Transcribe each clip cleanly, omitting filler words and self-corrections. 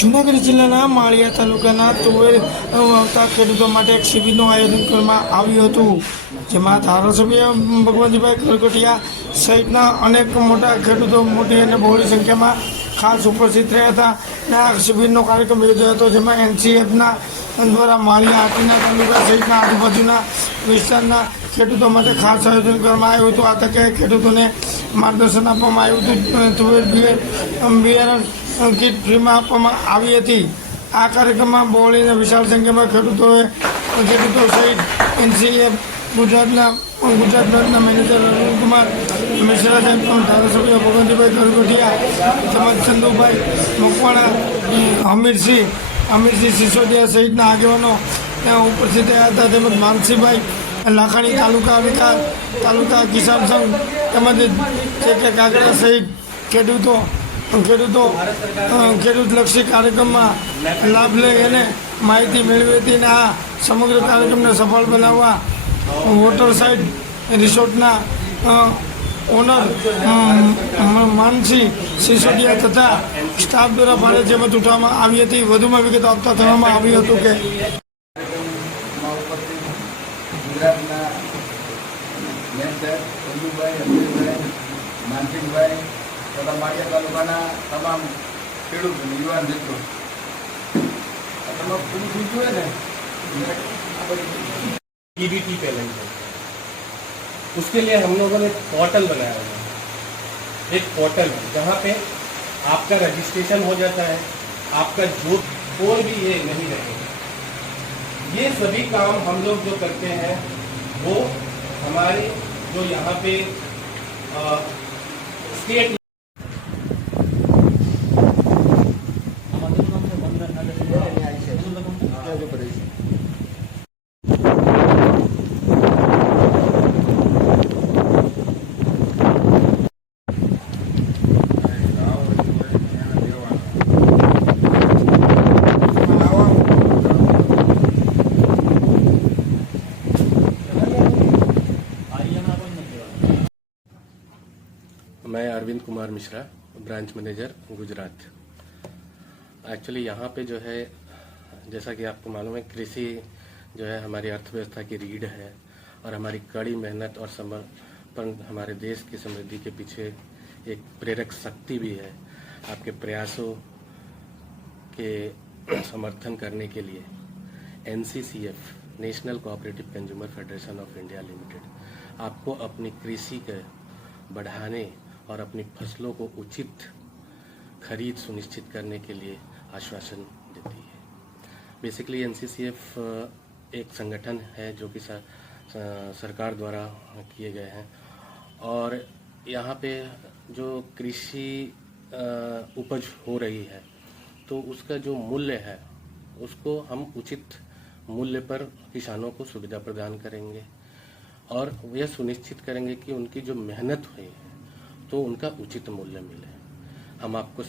જૂનાગઢ જિલ્લાના માળિયા તાલુકાના તુવેર આવતા ખેડૂતો માટે એક શિબિરનું આયોજન કરવામાં આવ્યું હતું, જેમાં ધારાસભ્ય ભગવંતભાઈ ખરગોટિયા સહિતના અનેક મોટા ખેડૂતો મોટી અને બહોળી સંખ્યામાં ખાસ ઉપસ્થિત રહ્યા હતા. અને આ શિબિરનો કાર્યક્રમ યોજાયો હતો, જેમાં એનસીએફના દ્વારા માળિયા હાટીના તાલુકા સહિતના આજુબાજુના વિસ્તારના ખેડૂતો માટે ખાસ આયોજન કરવામાં આવ્યું હતું. આ તકે ખેડૂતોને માર્ગદર્શન આપવામાં આવ્યું હતું. તુવેર બિયારણ કીટ ફ્રીમાં આપવામાં આવી હતી. આ કાર્યક્રમમાં બહોળી અને વિશાળ સંખ્યામાં ખેડૂતો સહિત એનસીએફ ગુજરાત બ્લોકના મેનેજર અરુણકુમાર મિશ્રા સાહેબ, ધારાસભ્ય ભગવંતભાઈ ખરગોટિયા તેમજ ચંદુભાઈ મકવાણા, અમીરસિંહ સિસોદિયા સહિતના આગેવાનો ત્યાં ઉપસ્થિત રહ્યા હતા. તેમજ માનસીભાઈ લાખાણી તાલુકા કિસાન સંઘ તેમજ કે કાગડા સહિત ખેડૂતલક્ષી કાર્યક્રમમાં લાભ લઈ અને માહિતી મેળવી હતી. અને આ સમગ્ર કાર્યક્રમને સફળ બનાવવા વોટર સાઇડ રિસોર્ટના ઓનર માનસિંહ સિસોદિયા તથા સ્ટાફ દ્વારા ભારે જહેમત ઉઠાવવામાં આવી હતી. વધુમાં વિગત આપતા જણાવવામાં આવ્યું હતું કે ગુજરાતના માનસિંહભાઈ તથા માળિયા તાલુકાના તમામ ખેડૂત યુવાન મિત્રો તમામ પૂરું થઈ ગયું है ईबीटी पेमेंट है, उसके लिए हम लोगों ने पोर्टल बनाया हुआ है. एक पोर्टल है जहाँ पे आपका रजिस्ट्रेशन हो जाता है, आपका जो कोई भी ये नहीं रहेगा. ये सभी काम हम लोग जो करते हैं वो हमारे जो यहाँ पे स्टेट मैं Arvind Kumar Mishra, branch manager Gujarat. Actually यहाँ पे जो है, जैसा कि आपको मालूम है, कृषि जो है हमारी अर्थव्यवस्था की रीढ़ है और हमारी कड़ी मेहनत और समर्पण हमारे देश की समृद्धि के पीछे एक प्रेरक शक्ति भी है. आपके प्रयासों के समर्थन करने के लिए NCCF, national cooperative consumer federation of India limited, आपको अपनी कृषि के बढ़ाने और अपनी फसलों को उचित खरीद सुनिश्चित करने के लिए आश्वासन देती है. बेसिकली NCCF एक संगठन है जो कि सरकार द्वारा किए गए हैं, और यहाँ पे जो कृषि उपज हो रही है तो उसका जो मूल्य है उसको हम उचित मूल्य पर किसानों को सुविधा प्रदान करेंगे और यह सुनिश्चित करेंगे कि उनकी जो मेहनत हुई है तो उनका उचित मूल्य मिले. हम आपको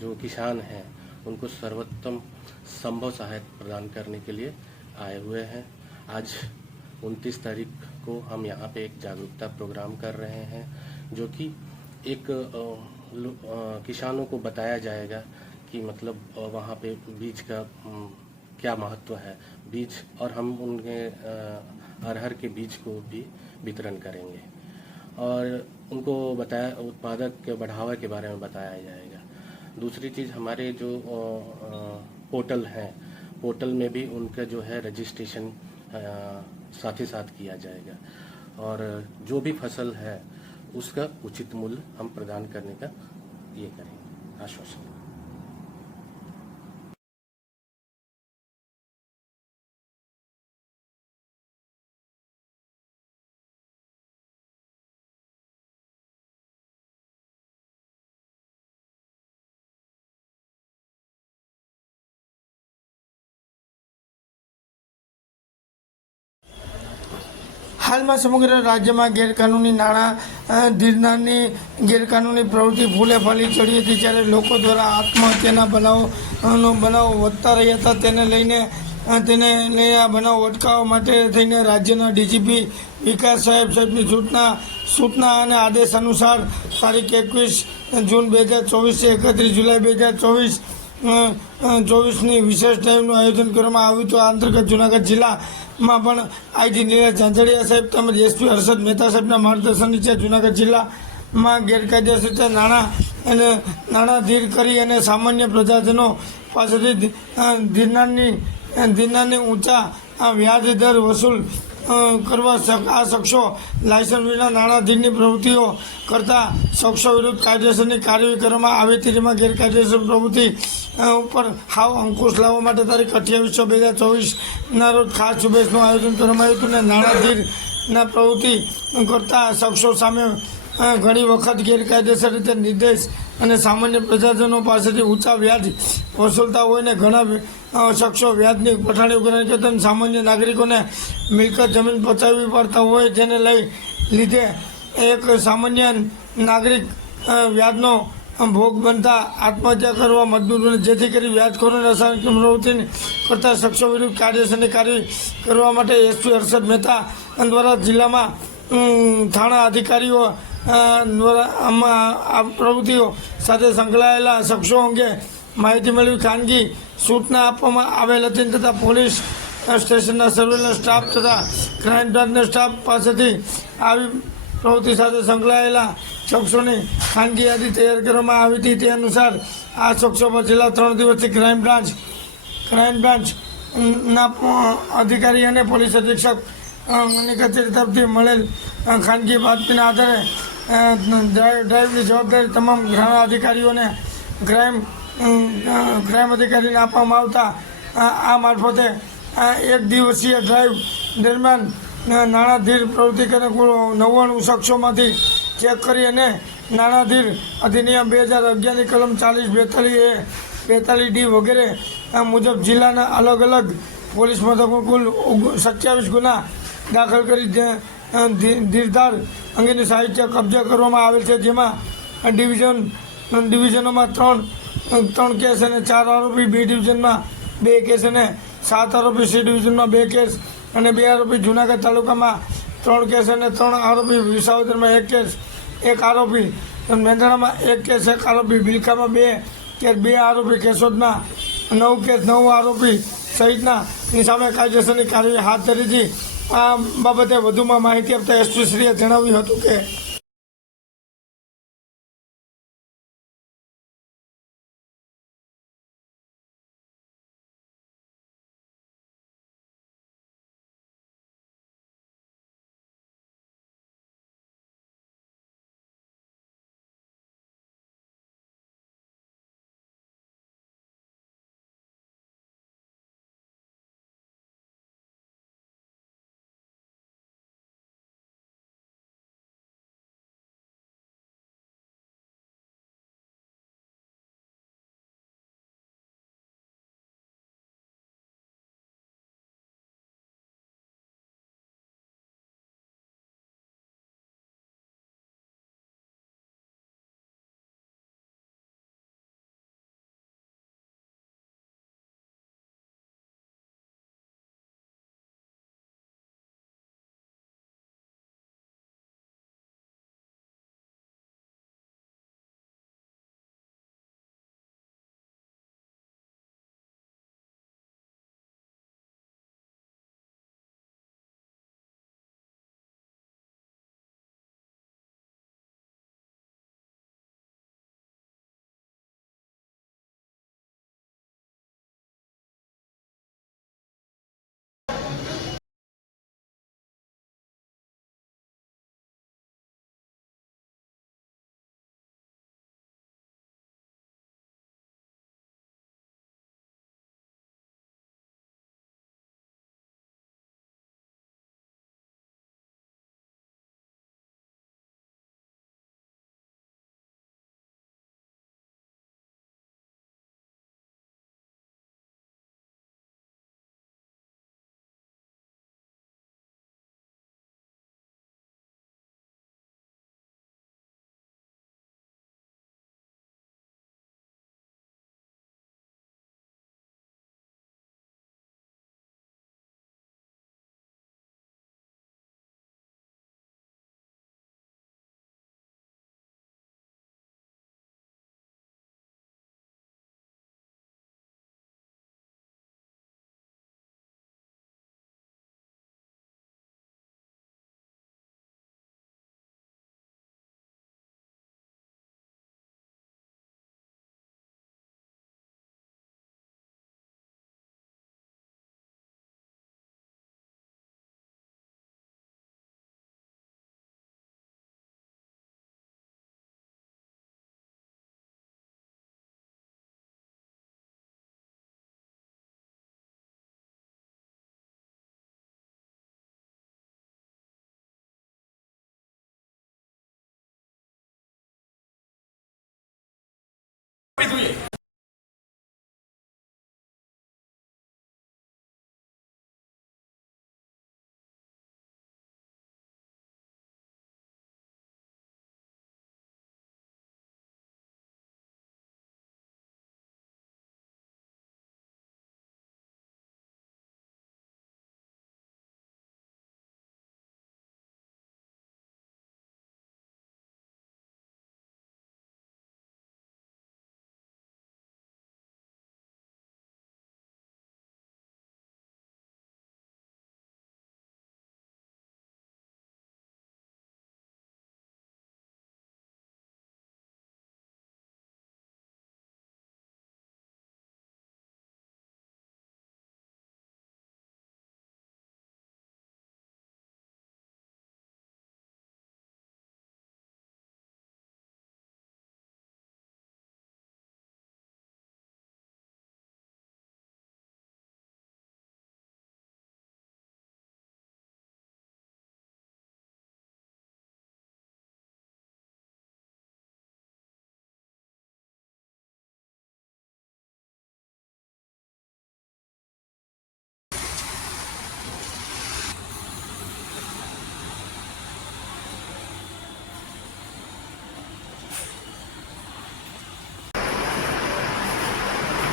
जो किसान हैं उनको सर्वोत्तम संभव सहायता प्रदान करने के लिए आए हुए हैं. आज 29 तारीख को हम यहाँ पे एक जागरूकता प्रोग्राम कर रहे हैं, जो कि एक किसानों को बताया जाएगा कि मतलब वहाँ पे बीज का क्या महत्व है, बीज, और हम उनके अरहर के बीज को भी वितरण करेंगे और उनको उत्पादक के बढ़ावा के बारे में बताया जाएगा. दूसरी चीज़, हमारे जो पोर्टल हैं, पोर्टल में भी उनका जो है रजिस्ट्रेशन साथ ही साथ किया जाएगा और जो भी फसल है उसका उचित मूल्य हम प्रदान करने का ये करेंगे आश्वासन. હાલમાં સમગ્ર રાજ્યમાં ગેરકાનૂની નાણાં ધીરનારની ગેરકાનૂની પ્રવૃત્તિ ફૂલે ફાલી ચડી હતી, જ્યારે લોકો દ્વારા આત્મહત્યાના બનાવો વધતા રહ્યા હતા. તેને લઈને આ બનાવ અટકાવવા માટે થઈને રાજ્યના ડીજીપી વિકાસ સાહેબની સૂચના અને આદેશ અનુસાર તારીખ 21 જૂન 2024 31 જુલાઈ 2024ની વિશેષ ટાઈમનું આયોજન કરવામાં આવ્યું હતું. આ અંતર્ગત જૂનાગઢ જિલ્લામાં પણ આઈજી નીરજ ઝાંઝડિયા સાહેબ તેમજ એસપી હર્ષદ મહેતા સાહેબના માર્ગદર્શન નીચે જૂનાગઢ જિલ્લામાં ગેરકાયદેસર રીતે નાણાં ધીર કરી અને સામાન્ય પ્રજાજનો પાસેથી ધીરનારની ઊંચા વ્યાજ દર વસૂલ કરવા આ શખ્સો લાયસન્સ વિના નાણાધીરની પ્રવૃત્તિઓ કરતા શખ્સો વિરુદ્ધ કાયદેસરની કાર્યવાહી કરવામાં આવી હતી. જેમાં ગેરકાયદેસર પ્રવૃત્તિ ઉપર હાવ અંકુશ લાવવા માટે તારીખ 28/6/2024ના રોજ ખાસ ઝુંબેશનું આયોજન કરવામાં આવ્યું હતું અને નાણાધીરના પ્રવૃત્તિ કરતા શખ્સો સામે ઘણી વખત ગેરકાયદેસર રીતે નિર્દેશ અને સામાન્ય પ્રજાજનો પાસેથી ઊંચા વ્યાજ વસૂલતા હોય ને ઘણા શખ્સો વ્યાજની પઠાણી ઉઘરાણી કરતા સામાન્ય નાગરિકોને મિલકત જમીન પચાવી પડતા હોય, જેને લીધે એક સામાન્ય નાગરિક વ્યાજનો ભોગ બનતા આત્મહત્યા કરવા મજબૂર બને, જેથી કરી વ્યાજખોરોને અસામાજિક પ્રવૃત્તિ કરતા શખ્સો વિરુદ્ધ કાયદેસરની કાર્યવાહી કરવા માટે એસપી હર્ષદ મહેતા દ્વારા જિલ્લામાં થાણા અધિકારીઓ દ્વારા આ પ્રવૃત્તિઓ સાથે સંકળાયેલા શખ્સો અંગે માહિતી મેળવી ખાનગી સૂચના આપવામાં આવેલ હતી તથા પોલીસ સ્ટેશનના સર્વેલન્સ સ્ટાફ તથા ક્રાઇમ બ્રાન્ચના સ્ટાફ પાસેથી આવી પ્રવૃત્તિ સાથે સંકળાયેલા શખ્સોની ખાનગી યાદી તૈયાર કરવામાં આવી હતી. તે અનુસાર આ શખ્સો પર છેલ્લા 3 દિવસથી ક્રાઇમ બ્રાન્ચના અધિકારી અને પોલીસ અધિક્ષક ની કચેરી તરફથી મળેલ ખાનગી બાતમીના આધારે ડ્રાઈવની જવાબદારી તમામ થાણા અધિકારીઓને ક્રાઇમ અધિકારીને આપવામાં આવતા આ મારફતે એક દિવસીય ડ્રાઈવ દરમિયાન નાણાધીર પ્રવૃત્તિ કરીને કુલ 99 શખ્સોમાંથી ચેક કરી અને નાણાધીર અધિનિયમ 2011ની કલમ 40, 42A, 42D વગેરે મુજબ જિલ્લાના અલગ અલગ પોલીસ મથકો કુલ 27 ગુના દાખલ કરી ધીરધાર અંગેની સાહિત્ય કબજા કરવામાં આવેલ છે. જેમાં ડિવિઝનોમાં 3 કેસ અને 4 આરોપી, બી ડિવિઝનમાં 2 કેસ અને 7 આરોપી, સી ડિવિઝનમાં 2 કેસ અને 2 આરોપી, જૂનાગઢ તાલુકામાં 3 કેસ અને 3 આરોપી, વિસાવદરમાં 1 કેસ 1 આરોપી, મેંદરડામાં 1 કેસ 1 આરોપી, બિલખામાં 2 કેસ 2 આરોપી, કેશોદમાં 9 કેસ 9 આરોપી સહિતના સામે કાયદેસરની કાર્યવાહી હાથ ધરી હતી. આ બાબતે વધુમાં માહિતી આપતા એસપીશ્રીએ જણાવ્યું હતું કે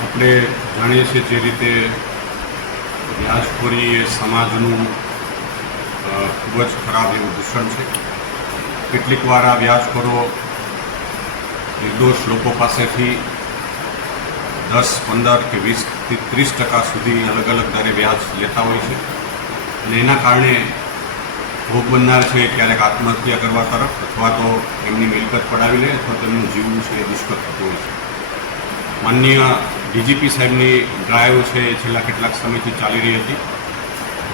આપણે જાણીએ છીએ જે રીતે વ્યાજખોરી એ સમાજનું ખૂબ જ ખરાબ એવું દૂષણ છે. કેટલીક વાર આ વ્યાજખોરો નિર્દોષ લોકો પાસેથી 10, 15 કે 20થી 30% સુધી અલગ અલગ દરે વ્યાજ લેતા હોય છે અને એના કારણે ભોગ બનનાર છે ક્યારેક આત્મહત્યા કરવા તરફ અથવા તો એમની મિલકત પડાવી લે અથવા તેમનું જીવવું છે એ દુષ્કર થતું હોય છે. માનનીય ડીજીપી સાહેબની ડ્રાઈવ છે એ છેલ્લા કેટલાક સમયથી ચાલી રહી હતી.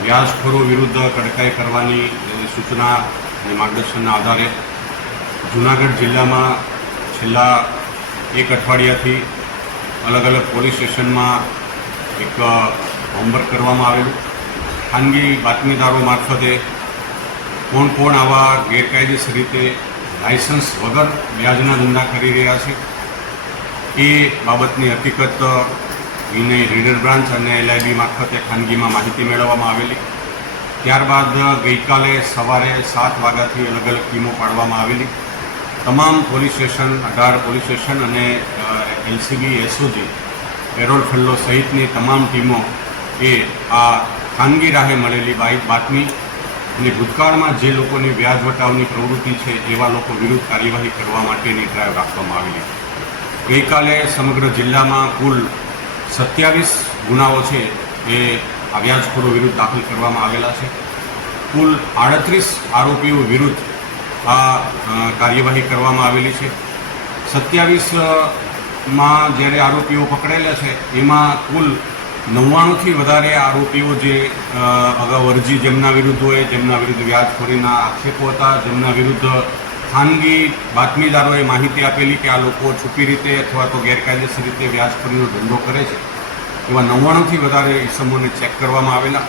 વ્યાજખોરો વિરુદ્ધ કડકાઈ કરવાની સૂચના અને માર્ગદર્શનના આધારે જૂનાગઢ જિલ્લામાં છેલ્લા 1 અઠવાડિયાથી અલગ અલગ પોલીસ સ્ટેશનમાં એક હોમવર્ક કરવામાં આવેલું. ખાનગી બાતમીદારો મારફતે કોણ આવા ગેરકાયદેસર રીતે લાયસન્સ વગર વ્યાજના ધંધા કરી રહ્યા છે એ બાબતની હકીકત વિનય રીડર બ્રાન્ચ અને LIB મારફતે ખાનગીમાં માહિતી મેળવવામાં આવેલી. ત્યારબાદ ગઈકાલે સવારે 7 વાગ્યાથી અલગ અલગ ટીમો પાડવામાં આવેલી. તમામ પોલીસ સ્ટેશન 18 પોલીસ સ્ટેશન અને LCB SOG પેરોલ ફેલો સહિતની તમામ ટીમો એ આ ખાનગી રાહે મળેલી બાતમી અને ભૂતકાળમાં જે લોકોની વ્યાજ વટાવની પ્રવૃત્તિ છે એવા લોકો વિરુદ્ધ કાર્યવાહી કરવા માટેની ડ્રાઈવ રાખવામાં આવેલી. ગઈકાલે સમગ્ર જિલ્લામાં કુલ 27 ગુનાઓ છે એ આ વ્યાજખોરો વિરુદ્ધ દાખલ કરવામાં આવેલા છે. કુલ 38 આરોપીઓ વિરુદ્ધ આ કાર્યવાહી કરવામાં આવેલી છે. 27માં જ્યારે આરોપીઓ પકડેલા છે એમાં કુલ 99થી વધારે આરોપીઓ જે અગાઉ અરજી જેમના વિરુદ્ધ હોય, જેમના વિરુદ્ધ વ્યાજખોરીના આક્ષેપો હતા, જેમના વિરુદ્ધ ખાનગી બાતમીદારોએ માહિતી આપેલી કે આ લોકો છુપી રીતે અથવા તો ગેરકાયદેસર રીતે વ્યાજખોરીનો ધંધો કરે છે, એવા 99થી વધારે ઇસમોને ચેક કરવામાં આવેલા.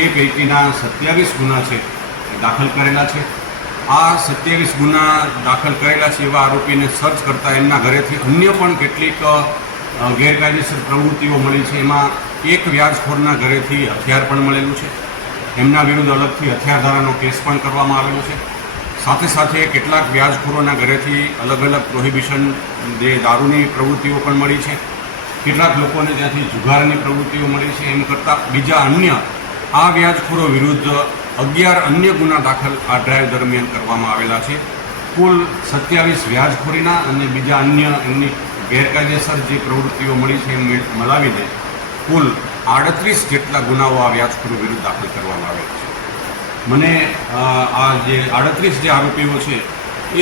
એ પૈકીના 27 ગુના છે એ દાખલ કરેલા છે. આ 27 ગુના દાખલ કરેલા છે એવા આરોપીને સર્ચ કરતાં એમના ઘરેથી અન્ય પણ કેટલીક ગેરકાયદેસર પ્રવૃત્તિઓ મળી છે. એમાં એક વ્યાજખોરના ઘરેથી હથિયાર પણ મળેલું છે. એમના વિરુદ્ધ અલગથી હથિયાર ધારાનો કેસ પણ કરવામાં આવેલો છે. સાથે સાથે કેટલાક વ્યાજખોરોના ઘરેથી અલગ અલગ પ્રોહિબિશન જે દારૂની પ્રવૃત્તિઓ પણ મળી છે. કેટલાક લોકોને ત્યાંથી જુગારની પ્રવૃત્તિઓ મળી છે. એમ કરતાં બીજા અન્ય આ વ્યાજખોરો વિરુદ્ધ 11 અન્ય ગુના દાખલ આ ડ્રાઈવ દરમિયાન કરવામાં આવેલા છે. કુલ 27 વ્યાજખોરીના અને બીજા અન્ય એમની ગેરકાયદેસર જે પ્રવૃત્તિઓ મળી છે એમ મળાવીને કુલ 38 જેટલા ગુનાઓ આ વ્યાજખોરો વિરુદ્ધ દાખલ કરવામાં આવેલા છે. મને આ જે 38 જે આરોપીઓ છે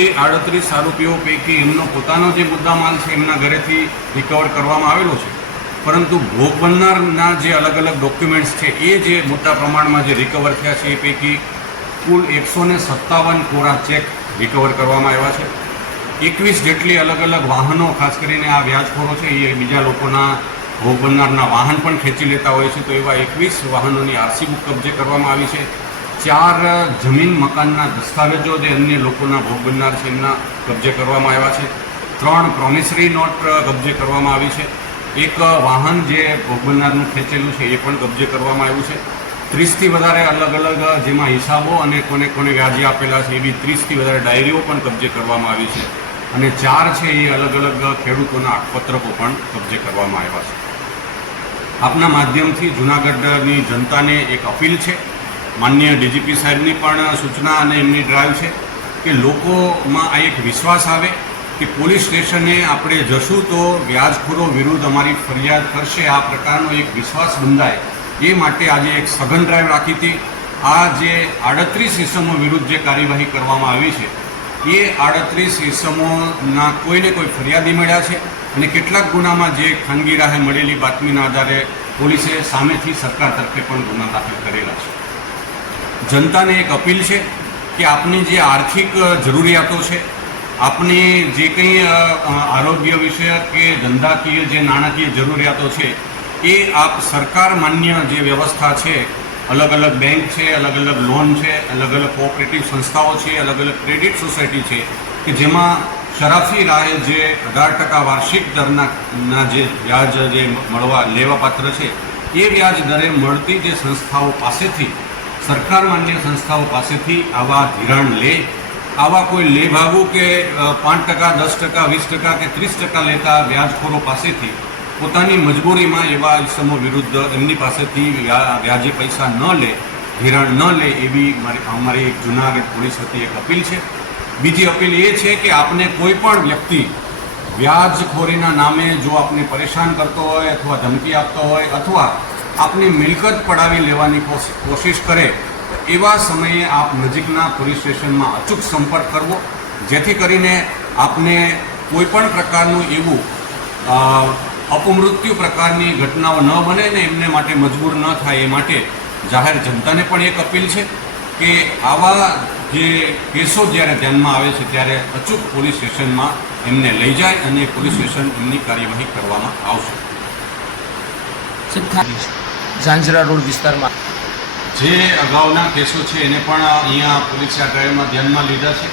એ 38 આરોપીઓ પૈકી એમનો પોતાનો જે મુદ્દામાલ છે એમના ઘરેથી રિકવર કરવામાં આવેલો છે, પરંતુ ભોગ બનનારના જે અલગ અલગ ડોક્યુમેન્ટ્સ છે એ જે મોટા પ્રમાણમાં જે રિકવર થયા છે એ પૈકી કુલ 157 કોરા ચેક રિકવર કરવામાં આવ્યા છે. 21 જેટલી અલગ અલગ વાહનો, ખાસ કરીને આ વ્યાજખોરો છે એ બીજા લોકોના ભોગ બનનારના વાહન પણ ખેંચી લેતા હોય છે, તો એવા 21 વાહનોની RC બુક કબજે કરવામાં આવી છે. 4 જમીન મકાનના દસ્તાવેજો જે અન્ય લોકોના ભોગ બનનાર છે એમના કબજે કરવામાં આવ્યા છે. 3 પ્રોમિસરી નોટ કબજે કરવામાં આવી છે. એક વાહન જે ભોગ બનનારનું ખેંચેલું છે એ પણ કબજે કરવામાં આવ્યું છે. 30થી વધારે અલગ અલગ જેમાં હિસાબો અને કોને વ્યાજે આપેલા છે એવી 30થી વધારે ડાયરીઓ પણ કબજે કરવામાં આવી છે. અને 4 છે એ અલગ અલગ ખેડૂતોના આટપત્રકો પણ કબજે કરવામાં આવ્યા છે. આપના માધ્યમથી જૂનાગઢની જનતાને એક અપીલ છે. માનનીય ડીજીપી સાહેબની પણ સૂચના અને એમની ડ્રાઈવ છે કે લોકોમાં આ એક વિશ્વાસ આવે કે પોલીસ સ્ટેશને આપણે જશું તો વ્યાજખોરો વિરુદ્ધ અમારી ફરિયાદ કરશે, આ પ્રકારનો એક વિશ્વાસ બંધાય એ માટે આજે એક સઘન ડ્રાઈવ રાખી હતી. આ જે 38 ઇસમો વિરુદ્ધ જે કાર્યવાહી કરવામાં આવી છે એ 38 ઇસમોના કોઈને કોઈ ફરિયાદી મળ્યા છે અને કેટલાક ગુનામાં જે ખાનગી રાહે મળેલી બાતમીના આધારે પોલીસે સામેથી સરકાર તરફે પણ ગુના દાખલ કરેલા છે. જનતાને એક અપીલ છે કે આપની જે આર્થિક જરૂરિયાતો છે, આપની જે કંઈ આરોગ્ય વિષયક કે ધંધાકીય જે નાણાકીય જરૂરિયાતો છે એ આપ સરકાર માન્ય જે વ્યવસ્થા છે, અલગ અલગ બેંક છે, અલગ અલગ લોન છે, અલગ અલગ કોઓપરેટિવ સંસ્થાઓ છે, અલગ અલગ ક્રેડિટ સોસાયટી છે કે જેમાં શરાફી રાહે જે 18% વાર્ષિક દરના જે વ્યાજ જે લેવાપાત્ર છે એ વ્યાજ દરે મળતી જે સંસ્થાઓ પાસેથી, સરકાર માન્ય સંસ્થાઓ પાસેથી આવા ધિરાણ લે, આવા કોઈ લેભાગુ કે 5%, 10%, 20% કે 30% લેતા વ્યાજખોરો પાસેથી પોતાની મજબૂરીમાં એવા ઇસમો વિરુદ્ધ એમની પાસેથી વ્યાજે પૈસા ન લે, ધિરાણ ન લે એવી અમારી એક જૂનાગઢ પોલીસ વતી એક અપીલ છે. બીજી અપીલ એ છે કે આપને કોઈ પણ વ્યક્તિ વ્યાજખોરીના નામે જો આપને પરેશાન કરતો હોય અથવા ધમકી આપતો હોય અથવા આપની મિલકત પડાવી લેવાની કોશિશ કરે તો એવા સમયે આપ નજીકના પોલીસ સ્ટેશનમાં અચૂક સંપર્ક કરવો, જેથી કરીને આપને કોઈ પણ પ્રકારનું એવું અપમૃત્યુ પ્રકારની ઘટનાઓ ન બને ને એમને માટે મજબૂર ન થાય એ માટે જાહેર જનતાને પણ એક અપીલ છે કે આવા જે કેસો જ્યારે ધ્યાનમાં આવે છે ત્યારે અચૂક પોલીસ સ્ટેશનમાં એમને લઈ જાય અને પોલીસ સ્ટેશન એમની કાર્યવાહી કરવામાં આવશે. ઝાંઝરા રોડ વિસ્તારમાં જે અગાઉના કેસો છે એને પણ અહીંયા પોલીસે આ ડ્રાઈવમાં ધ્યાનમાં લીધા છે.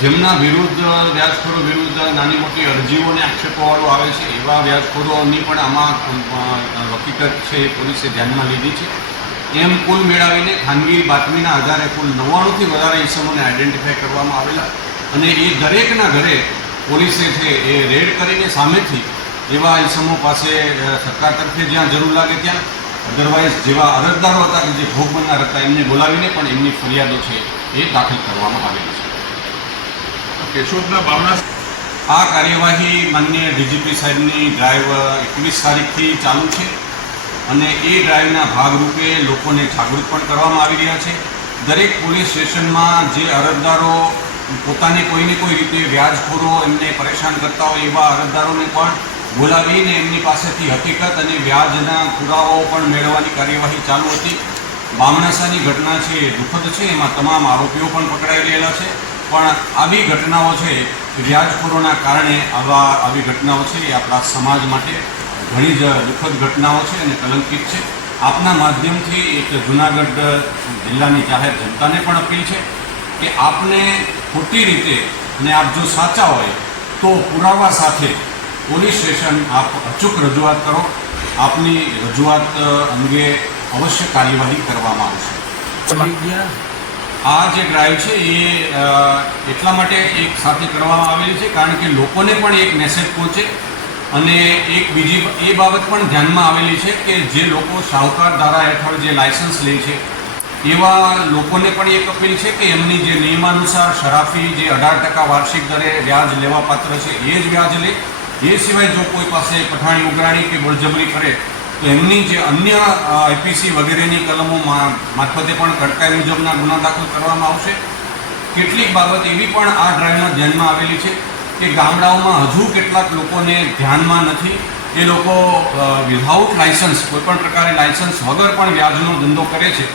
જેમના વિરુદ્ધ વ્યાજખોરો વિરુદ્ધ નાની મોટી અરજીઓ અને આક્ષેપોવાળો આવે છે એવા વ્યાજખોરોની પણ આમાં હકીકત છે એ પોલીસે ધ્યાનમાં લીધી છે. એમ કુલ મેળવીને ખાનગી બાતમીના આધારે કુલ 99થી વધારે ઇસમોને આઈડેન્ટિફાઈ કરવામાં આવેલા અને એ દરેકના ઘરે પોલીસે છે એ રેડ કરીને સામેથી એવા ઇસમો પાસે સરકાર તરફે જ્યાં જરૂર લાગે ત્યાં, અધરવાઇઝ જેવા અરજદારો હતા કે જે ભોગ બનનાર હતા એમને બોલાવીને પણ એમની ફરિયાદો છે એ દાખલ કરવામાં આવેલી છે. કેશોદના બાવળા આ કાર્યવાહી માનનીય ડીજીપી સાહેબની ડ્રાઈવ 21 તારીખથી ચાલુ છે અને એ ડ્રાઈવના ભાગરૂપે લોકોને જાગૃત પણ કરવામાં આવી રહ્યા છે. દરેક પોલીસ સ્ટેશનમાં જે અરજદારો પોતાને કોઈને કોઈ રીતે વ્યાજખોરો એમને પરેશાન કરતા હોય એવા અરજદારોને પણ બોલાવીને એમની પાસેથી હકીકત અને વ્યાજના પુરાવાઓ પણ મેળવવાની કાર્યવાહી ચાલુ હતી. બામણાસાની ઘટના છે એ દુઃખદ છે, એમાં તમામ આરોપીઓ પણ પકડાઈ રહેલા છે. પણ આવી ઘટનાઓ છે વ્યાજખોરોના કારણે આવી ઘટનાઓ છે એ આપણા સમાજ માટે ઘણી જ દુઃખદ ઘટનાઓ છે અને કલંકિત છે. આપના માધ્યમથી એક જૂનાગઢ જિલ્લાની જાહેર જનતાને પણ અપીલ છે કે આપને ખોટી રીતે અને આપ જો સાચા હોય તો પુરાવા સાથે પોલીસ સ્ટેશન આપ અચૂક રજૂઆત કરો. આપની રજૂઆત અંગે અવશ્ય કાર્યવાહી કરવામાં આવશે. આ જે ડ્રાઈવ છે એ એટલા માટે એક સાથે કરવામાં આવેલી છે કારણ કે લોકોને પણ એક મેસેજ પહોંચે અને એક બીજી એ બાબત પણ ધ્યાનમાં આવેલી છે કે જે લોકો શાહુકાર ધારા હેઠળ જે લાયસન્સ લે છે એવા લોકોને પણ એક અપીલ છે કે એમની જે નિયમાનુસાર શરાફી જે 18% વાર્ષિક દરે વ્યાજ લેવા પાત્ર છે એ જ વ્યાજ લે. એ સિવાય જો કોઈ પાસે પઠાણી ઉઘરાણી કે બળજબરી કરે તો એમની જે અન્ય આઈપીસી વગેરેની કલમો મારફતે પણ કડકાઈ મુજબના ગુના દાખલ કરવામાં આવશે. કેટલીક બાબત એવી પણ આ ડ્રાઈવમાં ધ્યાનમાં આવેલી છે કે ગામડાઓમાં હજુ કેટલાક લોકોને ધ્યાનમાં નથી. એ લોકો વિધાઉટ લાયસન્સ કોઈપણ પ્રકારે લાયસન્સ વગર પણ વ્યાજનો ધંધો કરે છે.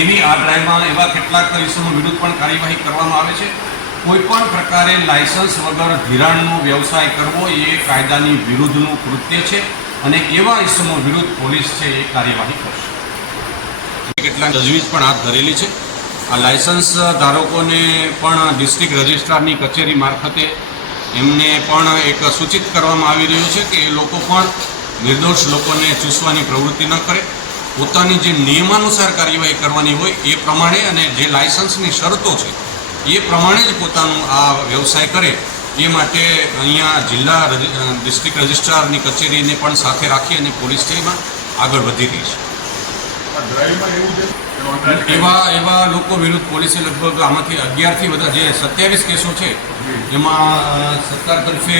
એવી આ ડ્રાઈવમાં એવા કેટલાક ઇસમો વિરુદ્ધ પણ કાર્યવાહી કરવામાં આવે છે. કોઈપણ પ્રકારે લાયસન્સ વગર ધિરાણનો વ્યવસાય કરવો એ કાયદાની વિરુદ્ધનું કૃત્ય છે અને એવા ઇસમો વિરુદ્ધ પોલીસ છે એ કાર્યવાહી કરશે. કેટલાક તજવીજ પણ હાથ ધરેલી છે. આ લાયસન્સ ધારકોને પણ ડિસ્ટ્રિક્ટ રજિસ્ટ્રારની કચેરી મારફતે એમને પણ એક સૂચિત કરવામાં આવી રહ્યું છે કે એ લોકો પણ નિર્દોષ લોકોને ચૂસવાની પ્રવૃત્તિ ન કરે. પોતાની જે નિયમાનુસાર કાર્યવાહી કરવાની હોય એ પ્રમાણે અને જે લાયસન્સની શરતો છે એ પ્રમાણે જ પોતાનું આ વ્યવસાય કરે એ માટે અહીંયા જિલ્લા ડિસ્ટ્રિક્ટ રજિસ્ટ્રારની કચેરીને પણ સાથે રાખી અને પોલીસ તેમાં આગળ વધી રહી છે. ડ્રાઈવમાં એવું છે એવા લોકો વિરુદ્ધ પોલીસે લગભગ આમાંથી 11થી વધારે જે 27 કેસો છે એમાં સરકાર તરફે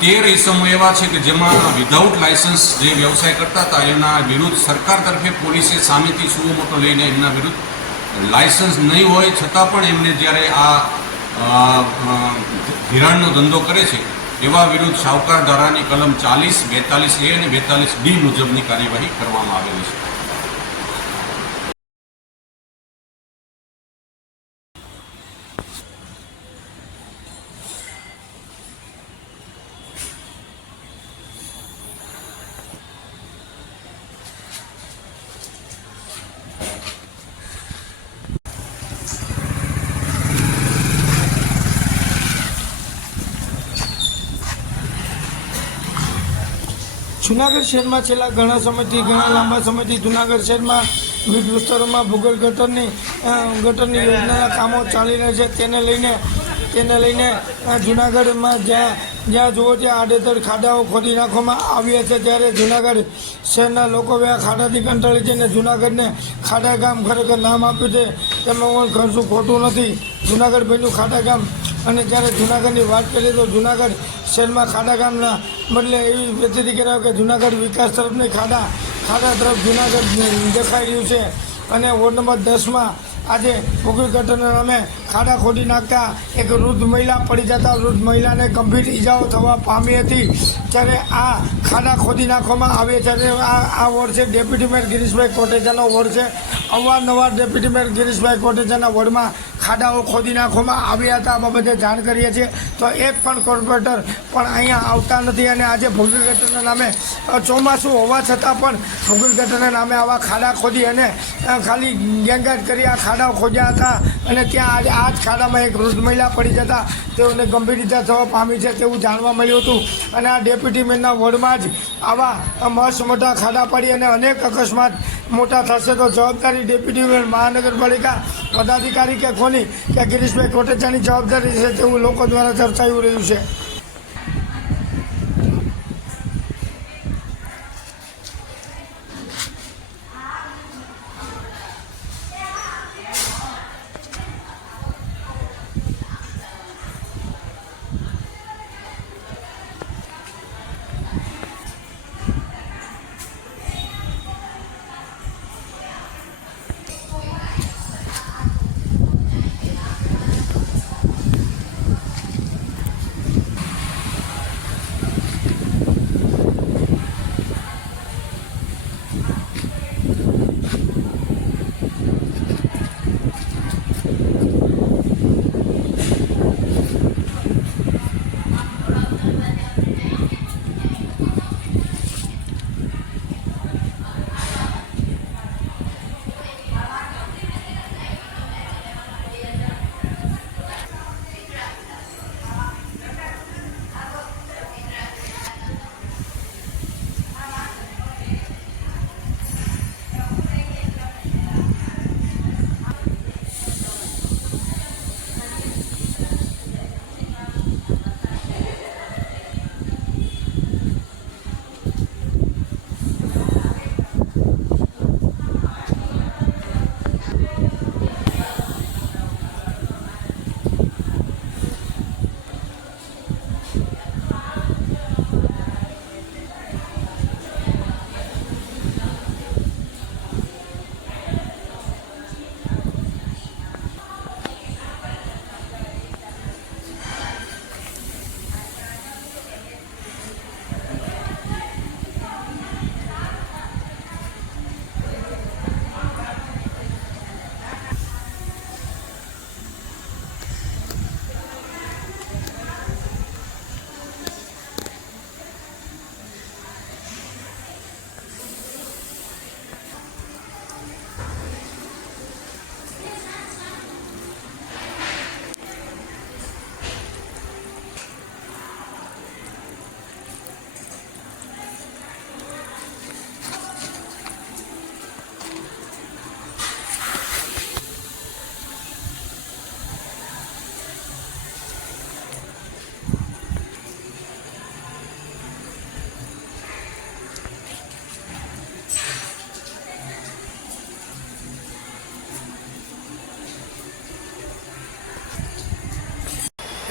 13 ઇસમો એવા છે કે જેમાં વિધાઉટ લાયસન્સ જે વ્યવસાય કરતા હતા એના વિરુદ્ધ સરકાર તરફે પોલીસે સામેથી સુઓ મોટો લઈને એમના વિરુદ્ધ લાયસન્સ નહીં હોય છતાં પણ એમને જ્યારે આ ધિરાણનો ધંધો કરે છે એવા વિરુદ્ધ શાહુકાર ધારાની કલમ 40, 42A અને 42D મુજબની કાર્યવાહી કરવામાં આવેલી છે. જુનાગઢ શહેરમાં છેલ્લા ઘણા સમયથી ઘણા લાંબા સમયથી જુનાગઢ શહેરમાં વિવિધ વિસ્તારોમાં ભૂગર્ભ ગટરની યોજનાના કામો ચાલી રહ્યા છે. તેને લઈને તેને લઈને જૂનાગઢમાં જ્યાં જુઓ ત્યાં આડેધડ ખાડાઓ ખોદી નાખવામાં આવ્યા છે. ત્યારે જૂનાગઢ શહેરના લોકો આ ખાડાથી કંટાળી છે અને જૂનાગઢને ખાડા ગામ ખરેખર નામ આપ્યું છે તેમાં પણ કશું ખોટું નથી. જૂનાગઢ બન્યું ખાડા ગામ. અને જ્યારે જૂનાગઢની વાત કરીએ તો જૂનાગઢ શહેરમાં ખાડા ગામના બદલે એવી પ્રતિતિ કરાવે કે જૂનાગઢ વિકાસ તરફ નહીં, ખાડા તરફ જૂનાગઢ દેખાઈ રહ્યું છે. અને વોર્ડ નંબર 10માં આજે ફુગર ગટરના નામે ખાડા ખોદી નાખતા એક વૃદ્ધ મહિલા પડી જતા વૃદ્ધ મહિલાને ગંભીર ઈજાઓ થવા પામી હતી. ત્યારે આ ખાડા ખોદી નાખવામાં આવે ત્યારે આ વોર્ડ છે ડેપ્યુટી મેયર ગિરીશભાઈ કોટેચાનો વોર્ડ છે. અવારનવાર ડેપ્યુટી મેયર ગિરીશભાઈ કોટેચાના વોર્ડમાં ખાડાઓ ખોદી નાખવામાં આવ્યા હતા. આ બાબતે જાણ કરીએ છીએ તો એક પણ કોર્પોરેટર પણ અહીંયા આવતા નથી. અને આજે ફુગર ગટરના નામે ચોમાસું હોવા છતાં પણ ફુગર ગટરના નામે આવા ખાડા ખોદી અને ખાલી ગેંગાટ કરી આ ખાડાઓ ખોદ્યા હતા. અને ત્યાં આ જ ખાડામાં એક વૃદ્ધ મહિલા પડી જતા તેઓને ગંભીર ઇજા થવા પામી છે તેવું જાણવા મળ્યું હતું. અને આ ડેપ્યુટી મેયરના વોર્ડમાં જ આવા મસ્ત મોટા ખાડા પડી અને અનેક અકસ્માત મોટા થશે તો જવાબદારી ડેપ્યુટી મેયર મહાનગરપાલિકા પદાધિકારી કે કોની કે ગિરીશભાઈ કોટેચાની જવાબદારી છે તેવું લોકો દ્વારા ચર્ચાયું રહ્યું છે.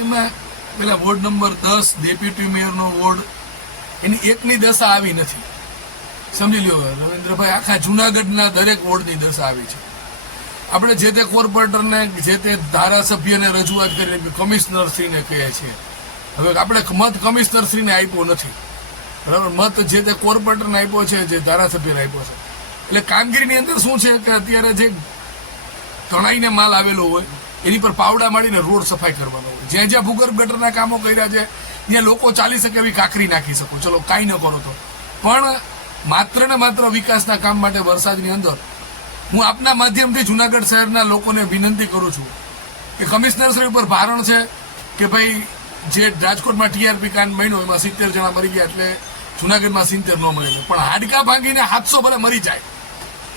એમાં પેલા વોર્ડ નંબર 10 ડેપ્યુટી મેયરનો વોર્ડ એની એકની દશા આવી નથી. સમજી લ્યો રવિન્દ્રભાઈ, આખા જુનાગઢના દરેક વોર્ડની દશા આવી છે. આપણે જે તે કોર્પોરેટરને જે તે ધારાસભ્યને રજૂઆત કરીને કમિશનરશ્રીને કહીએ છીએ. હવે આપણે મત કમિશનરશ્રીને આપ્યો નથી, બરાબર, મત જે તે કોર્પોરેટરને આપ્યો છે, જે ધારાસભ્યને આપ્યો છે. એટલે કામગીરીની અંદર શું છે કે અત્યારે જે તણાઈને માલ આવેલો હોય એની પર પાવડા મારીને રોડ સફાઈ કરવાનો હોય. જ્યાં જ્યાં ભૂગર્ભ ગટરના કામો કર્યા છે ત્યાં લોકો ચાલી શકે એવી કાંકરી નાખી શકો, ચલો કાંઈ ન કરો તો. પણ માત્ર ને માત્ર વિકાસના કામ માટે વરસાદની અંદર હું આપના માધ્યમથી જુનાગઢ શહેરના લોકોને વિનંતી કરું છું કે કમિશનરશ્રી ઉપર ભારણ છે કે ભાઈ જે રાજકોટમાં ટીઆરપી કાંડ બન્યો એમાં 70 જણા મરી ગયા, એટલે જુનાગઢમાં 70 ન મળે. પણ હાડકા ભાંગીને 700 ભલે મરી જાય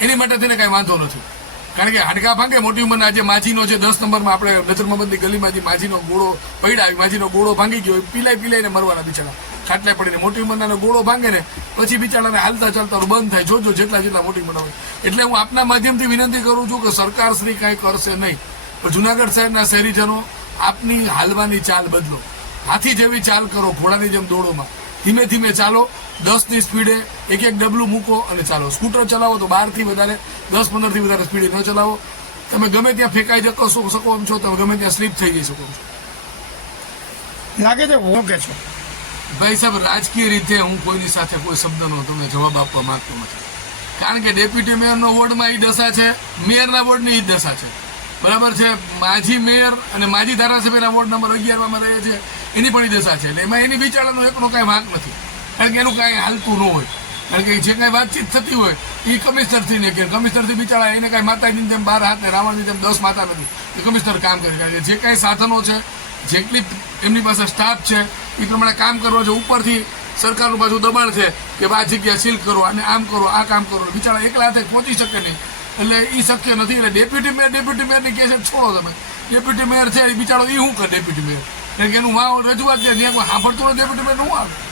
એની માટે તેને કાંઈ વાંધો નથી. કારણ કે હાડકા ભાંગે મોટી ઉંમરના આજે માજીનો છે 10 નંબરમાં આપણે નજર મોહમ્મદની ગલીમાં જે માજીનો ગોળો પડ્યા માજીનો ગોળો ભાંગી ગયો પીલાઈને મરવાના બિચારા ખાટલે પડીને મોટી ઉંમરના ગોળો ભાંગે ને પછી બિચારાને હાલતા ચાલતા બંધ થાય જોજો જેટલા મોટી ઉંમરના હોય એટલે હું આપના માધ્યમથી વિનંતી કરું છું કે સરકાર શ્રી કાંઈ કરશે નહીં પણ જુનાગઢ શહેરના શહેરીજનો આપની હાલવાની ચાલ બદલો હાથી જેવી ચાલ કરો ઘોડાની જેમ દોડોમાં ધીમે ધીમે ચાલો 10ની સ્પીડે એક ડબલું મૂકો અને ચાલો સ્કૂટર ચલાવો તો 12 થી વધારે 10-15 થી વધારે સ્પીડે ન ચલાવો તમે ગમે ત્યાં ફેંકાઈ શકો એમ છો તમે ગમે ત્યાં સ્લીપ થઈ જઈ શકો છો લાગે છે હું કે છો ભાઈ સાહેબ રાજકીય રીતે હું કોઈની સાથે કોઈ શબ્દનો તમને જવાબ આપવા માંગતો નથી કારણ કે ડેપ્યુટી મેયરનો વોર્ડમાં એ દશા છે મેયરના વોર્ડની એ દશા છે બરાબર છે માજી મેયર અને માજી ધારાસભ્યના વોર્ડ નંબર 11માં રહે છે એની પણ એ દશા છે એટલે એમાં એની બિચારાનો એકનો કાંઈ વાંક નથી કારણ કે એનું કાંઈ હાલતું ન હોય કારણ કે જે કાંઈ વાતચીત થતી હોય એ કમિશનરથી ને કે કમિશનરથી બિચારા એને કાંઈ માતાજીની જેમ 12 હાથ ને રાવણની જેમ 10 માતા નથી એ કમિશનર કામ કરે કારણ કે જે કાંઈ સાધનો છે જેટલી એમની પાસે સ્ટાફ છે એ પ્રમાણે કામ કરવો છે ઉપરથી સરકારનું પાછું દબાણ છે કે આ જગ્યા સીલ કરો અને આમ કરો આ કામ કરો બિચારા એકલા હાથે પહોંચી શકે નહીં એટલે એ શક્ય નથી એટલે ડેપ્યુટી મેયરની કેસ છોડો તમે ડેપ્યુટી મેયર છે એ બિચારો એ શું કરે ડેપ્યુટી મેયર કારણ કે એનું રજૂઆત છે ત્યાં કોઈ સાંભળતો ડેપ્યુટી મેયર શું આવે